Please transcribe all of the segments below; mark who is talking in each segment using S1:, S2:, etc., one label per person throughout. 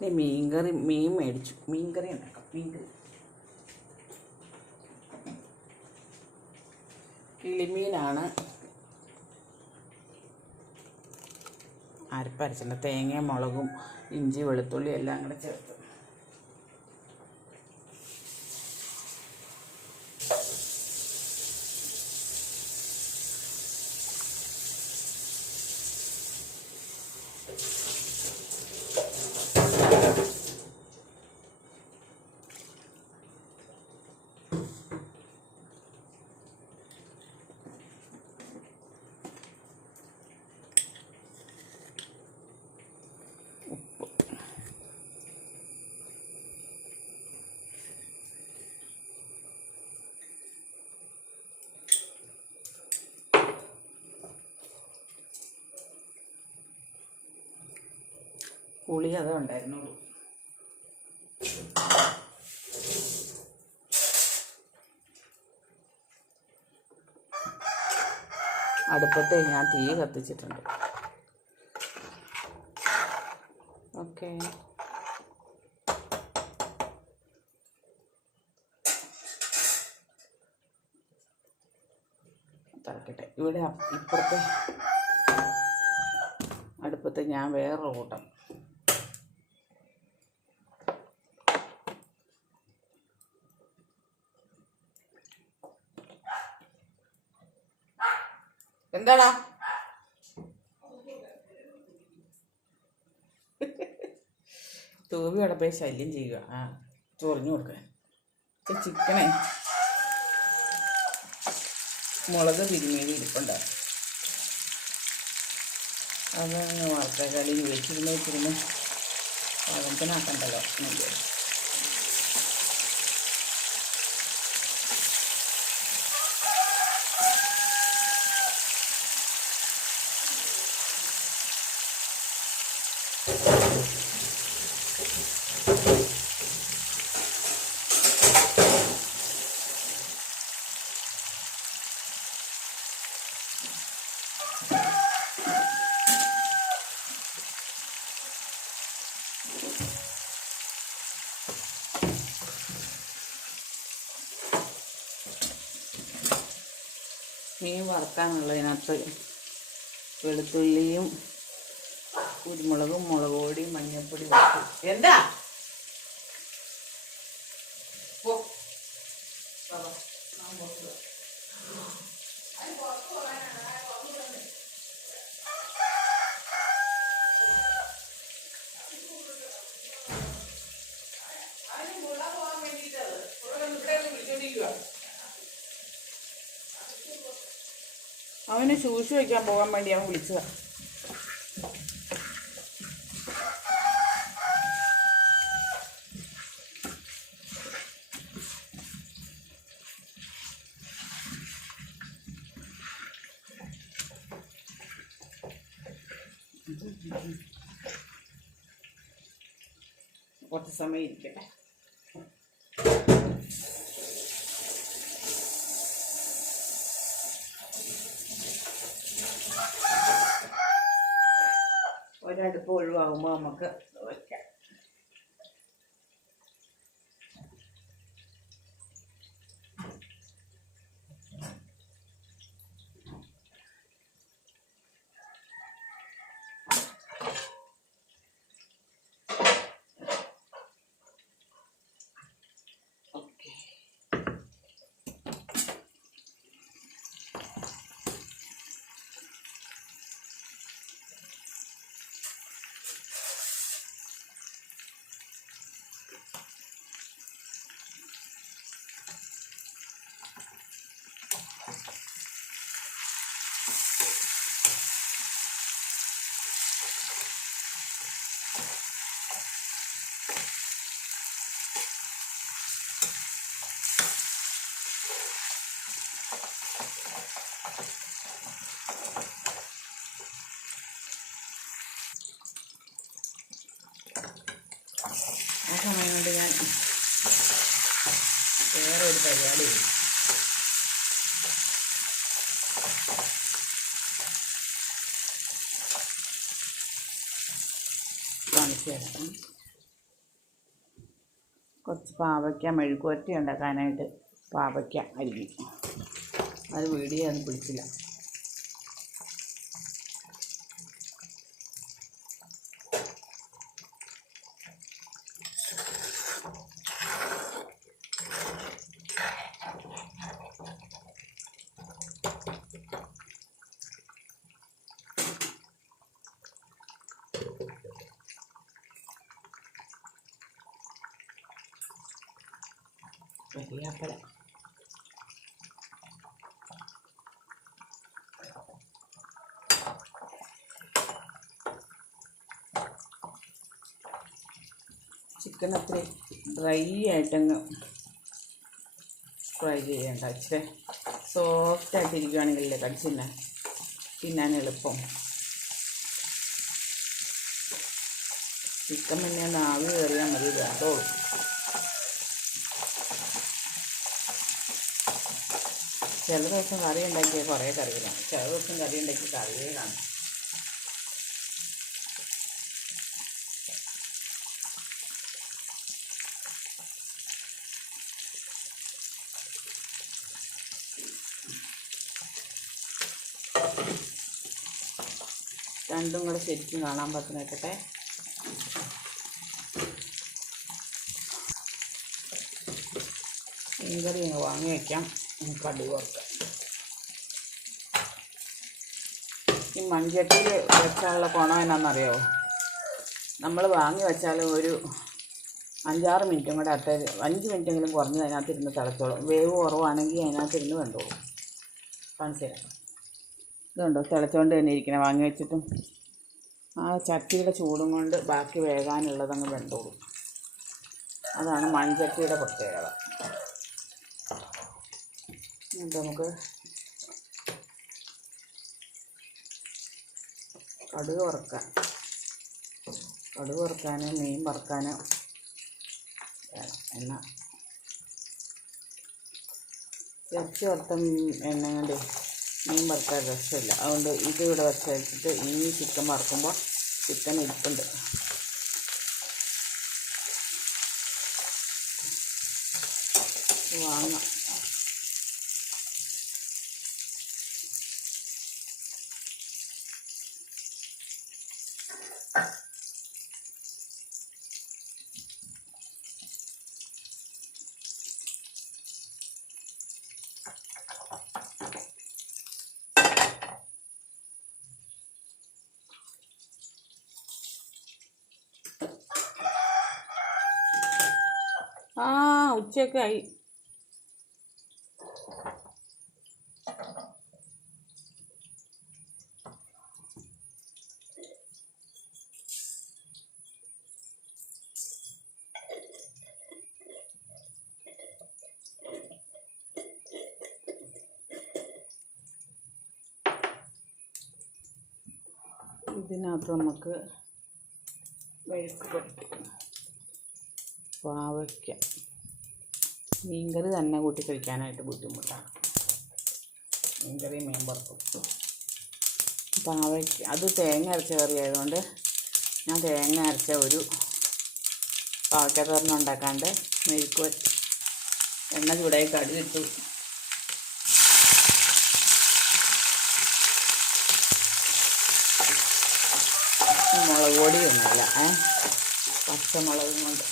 S1: ഇനി മീൻകറി മീൻ മേടിച്ചു. മീൻ കറി ഉണ്ടാക്കാം. മീൻ കറി കിളിമീനാണ് അരപ്പരച്ചില്ല തേങ്ങയും മുളകും ഇഞ്ചി വെളുത്തുള്ളി എല്ലാം കൂടെ ചേർത്ത്. പുളി അതേ ഉണ്ടായിരുന്നുള്ളൂ. അടുപ്പത്തെ ഞാൻ തീ കത്തിച്ചിട്ടുണ്ട്. ഓക്കെ. തിളക്കട്ടെ. ഇവിടെ ഇപ്പുറത്തെ അടുപ്പത്തെ ഞാൻ വേറൊരു കൂട്ടം എന്താടാ? തൂവി അവിടെ പോയി ശല്യം ചെയ്യുക. ആ ചൊറിഞ്ഞു കൊടുക്കാൻ ചിക്കനെ. മുളക് തിരുമേലി ഇരിപ്പുണ്ട്. അതങ്ങ് വാർത്തകളിൽ വെച്ചിരുന്ന് വെച്ചിരുന്ന് പാകത്തിനാക്കണ്ടല്ലോ എന്ന്. മീൻ വറുക്കാനുള്ളതിനകത്ത് വെളുത്തുള്ളിയും കുരുമുളകും മുളക് പൊടിയും മഞ്ഞൾപ്പൊടി വെച്ചു എന്താ അവന് ശൂഷു വയ്ക്കാൻ പോകാൻ വേണ്ടി അവൻ വിളിച്ചതാ. കുറച്ച് സമയം ഇരിക്കട്ടെ. ഒരടുപ്പ് ഒഴിവാകുമ്പോൾ നമുക്ക് വയ്ക്കാം ഓക്കെ ആ സമയം കൊണ്ട് ഞാൻ വേറെ ഒരു പരിപാടി കാണിച്ചു കുറച്ച് പാവയ്ക്ക മെഴുക്കുവരട്ടി ഉണ്ടാക്കാനായിട്ട് പാവയ്ക്ക അരിക്കും അത് ഒന്നും പിടിച്ചില്ല. കരിയാപ്പല. ചിക്കൻ അത്ര ഡ്രൈ ആയിട്ടങ്ങ് ഫ്രൈ ചെയ്യേണ്ട. ഇച്ചിരി സോഫ്റ്റ് ഇരിക്കുകയാണെങ്കിലല്ലേ കടിച്ചിന്നെ തിന്നാൻ എളുപ്പം. ചിക്കൻ പിന്നെ ആവി കയറിയാൽ മതി. വേണ്ടോളൂ ചില ദിവസം കറി ഉണ്ടാക്കിയ കുറേ കറി കാണും ചില ദിവസം കറി ഉണ്ടാക്കി കറിയേ കാണും. രണ്ടും കൂടെ ശരിക്കും കാണാൻ പറ്റുന്നേക്കട്ടെ. മീൻകറി അങ്ങ് വാങ്ങി വയ്ക്കാം കടുക് വറുക്കാം. ഈ മൺചട്ടിയിൽ വെച്ചാലുള്ള കുണം എന്നാണെന്നറിയാമോ നമ്മൾ വാങ്ങി വെച്ചാൽ ഒരു അഞ്ചാറ് മിനിറ്റും കൂടെ അട്ട അഞ്ച് മിനിറ്റെങ്കിലും കുറഞ്ഞ് അതിനകത്തിരുന്ന് തിളച്ചോളും. വേവ് കുറവാണെങ്കിൽ അതിനകത്തിരുന്ന് കണ്ടോളും കാണിച്ചു തരാം ഇതുണ്ടോ? തിളച്ചുകൊണ്ട് തന്നെ ഇരിക്കണേ വാങ്ങി വെച്ചിട്ടും. ആ ചട്ടിയുടെ ചൂടും കൊണ്ട് ബാക്കി വേകാനുള്ളതങ്ങ് വെന്തോളും. അതാണ് മൺചട്ടിയുടെ പ്രത്യേകത. എന്നിട്ട് നമുക്ക്. കടുക് വറുക്കാൻ കടുക് വറുക്കാൻ മീൻ വറുക്കാൻ എണ്ണ. ഇറച്ചി വറുത്ത എണ്ണ കൊണ്ട് മീൻ വറുക്കാൻ രസമില്ല. അതുകൊണ്ട് ഇത് ഇവിടെ വെച്ചിട്ട് ഈ ചിക്കൻ വറുക്കുമ്പോൾ ചിക്കൻ ഇരിപ്പുണ്ട്. വാങ്ങാം. 아, 어째가 이 ഇതിനകത്ത് നമുക്ക് മെഴുക്ക് പാവയ്ക്ക. മീൻകറി തന്നെ കൂട്ടി കഴിക്കാനായിട്ട് ബുദ്ധിമുട്ടാണ്. മീൻകറി മീൻ വറുക്കും. പാവയ്ക്ക. അത് തേങ്ങ അരച്ച കറി ആയതുകൊണ്ട് ഞാൻ തേങ്ങ അരച്ച ഒരു പാവയ്ക്ക തോരൻ ഉണ്ടാക്കാണ്ട് മെഴുക്ക് എണ്ണ ചൂടായി കടുകിട്ടു. മുളക് പൊടിയൊന്നുമില്ല ഏ? പച്ചമുളകും കൊണ്ട്.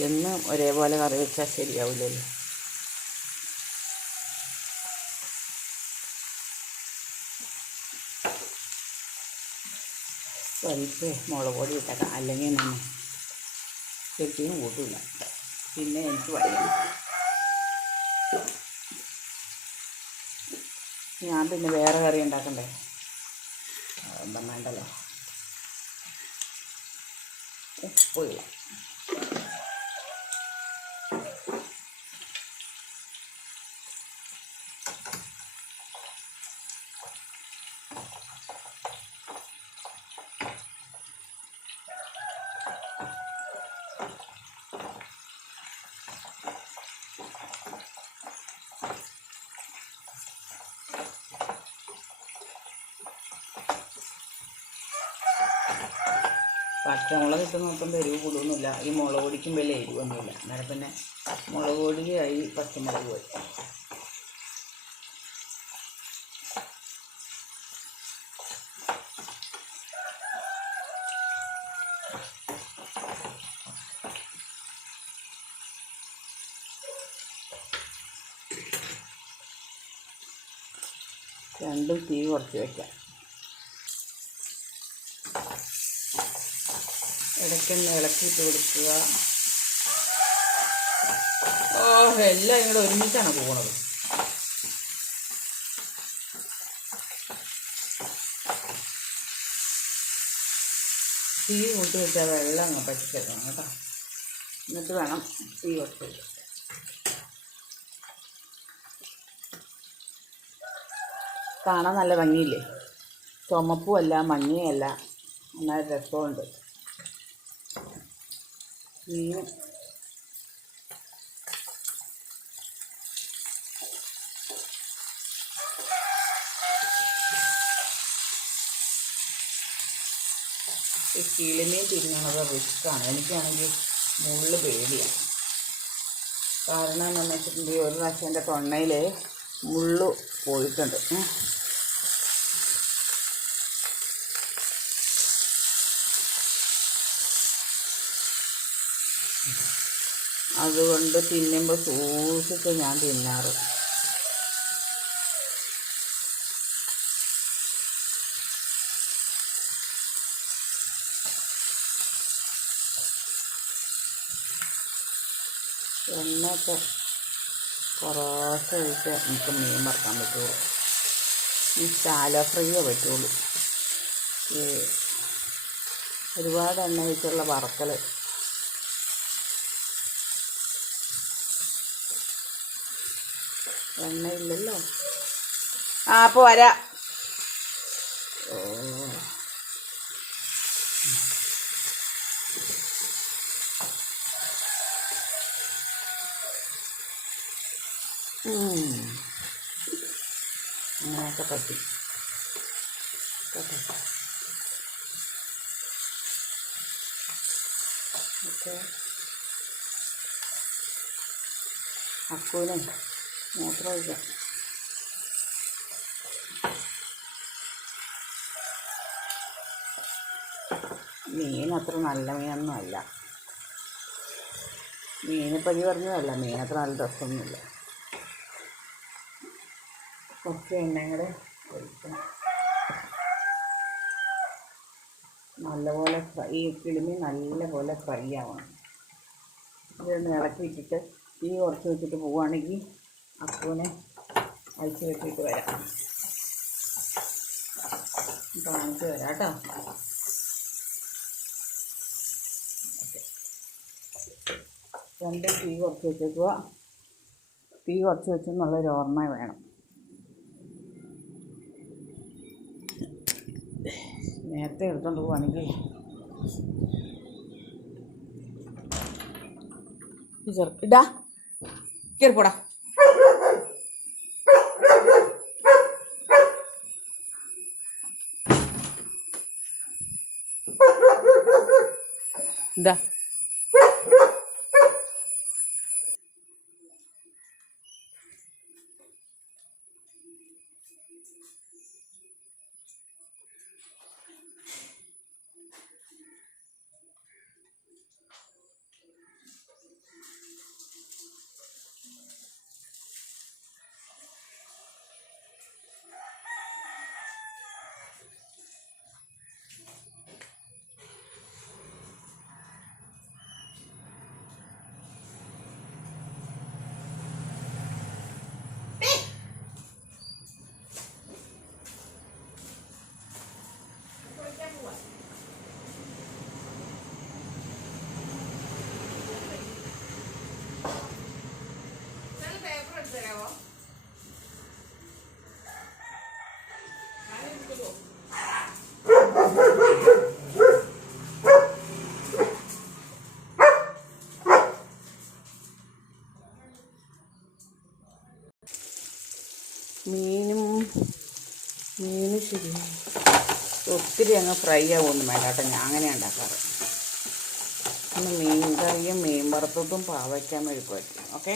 S1: എന്നും ഒരേപോലെ കറി വെച്ചാൽ ശരിയാവില്ലല്ലോ സ്വല്പേ മുളക് പൊടി ഇട്ടേക്കാം അല്ലെങ്കിൽ നമ്മൾ ശരിക്കും കൂട്ടില്ല പിന്നെ എനിക്ക് വയ്യ. ഞാൻ പിന്നെ വേറെ കറി ഉണ്ടാക്കണ്ടേ? അതെന്താ വേണ്ടല്ലോ? ഉപ്പില്ല പച്ചമുളക് ഇട്ട് നോക്കുമ്പോൾ എരിവ് കൂടുന്നില്ല ഈ മുളക് പൊടിക്കും വലിയ എരിവൊന്നുമില്ല അന്നേരം പിന്നെ മുളക് പൊടിയായി പച്ചമുളക് പോയി രണ്ടും തീ കുറച്ച് വയ്ക്കാം ഇടയ്ക്കൊന്ന് ഇളക്കിയിട്ട് കൊടുക്കുക. ഓ എല്ലാം ഇങ്ങോട്ട് ഒരുമിച്ചാണ് പോകുന്നത് തീ കൂട്ടി വെച്ചാൽ വെള്ളം അങ്ങ് പറ്റിച്ചേക്കണം കേട്ടോ. എന്നിട്ട് വേണം തീ വെക്കാൻ. കാണാൻ നല്ല ഭംഗിയില്ലേ? ചുമപ്പുമല്ല മഞ്ഞയല്ല നന്നായി രസമുണ്ട്. മീൻ ഈ കിളിമീൻ തിന്നണത് റിസ്ക്കാണ് എനിക്കാണെങ്കിൽ മുള്ള് പേടിയാണ് കാരണം എന്താണെന്ന് വെച്ചിട്ടുണ്ടെങ്കിൽ ഒരു പ്രാവശ്യം എന്റെ തൊണ്ണയിൽ മുള്ളു പോയിട്ടുണ്ട്. അതുകൊണ്ട് തിന്നുമ്പോൾ സൂക്ഷിച്ച് ഞാൻ തിന്നാറ്. എണ്ണയൊക്കെ കുറേശ്ശെ ഒഴിച്ച് നമുക്ക് മീൻ വറുക്കാൻ പറ്റുള്ളൂ. ഈ ശാല ഫ്രീയേ പറ്റുള്ളൂ. ഈ ഒരുപാട് എണ്ണ ഒഴിച്ചുള്ള വറക്കൽ എണ്ണയില്ലല്ലോ ആ അപ്പോൾ വരാം. അങ്ങനെയൊക്കെ പറ്റി. ഓക്കെ. അക്കൂനെ. മൂത്രം ഒഴിക്കാം മീൻ അത്ര നല്ല മീനൊന്നും അല്ല. മീന് പനി പറഞ്ഞതല്ല മീൻ അത്ര നല്ല രസമൊന്നുമില്ല. കുറച്ച് എണ്ണയും കൂടെ ഒഴിക്കണം. നല്ലപോലെ ഈ കിളിമീൻ നല്ലപോലെ ഫ്രൈ ആവണം. ഇതൊന്ന് ഇളക്കി ഇട്ടിട്ട് തീ കുറച്ച് വെച്ചിട്ട് പോവുകയാണെങ്കിൽ അപ്പൂനെ അഴിച്ച് വെച്ചിട്ട് വരാം. കാണിച്ച് വരാം കേട്ടോ. രണ്ട് തീ കുറച്ച് വെച്ചേക്കുക തീ കുറച്ച് വെച്ചെന്നുള്ളൊരു ഓർമ്മ വേണം. നേരത്തെ എടുത്തോണ്ട് പോവാണെങ്കിൽ ഇടാ. കയറി പോടാ ശരി. ഒത്തിരി അങ്ങ് ഫ്രൈ ആവുമെന്ന് മേലാട്ടെ ഞാൻ അങ്ങനെ ഉണ്ടാക്കാറ്. ഒന്ന് മീൻ കറിയും മീൻ വറുത്തതും പാവയ്ക്കാൻ മെഴുക്കുമായിരിക്കും ഓക്കെ?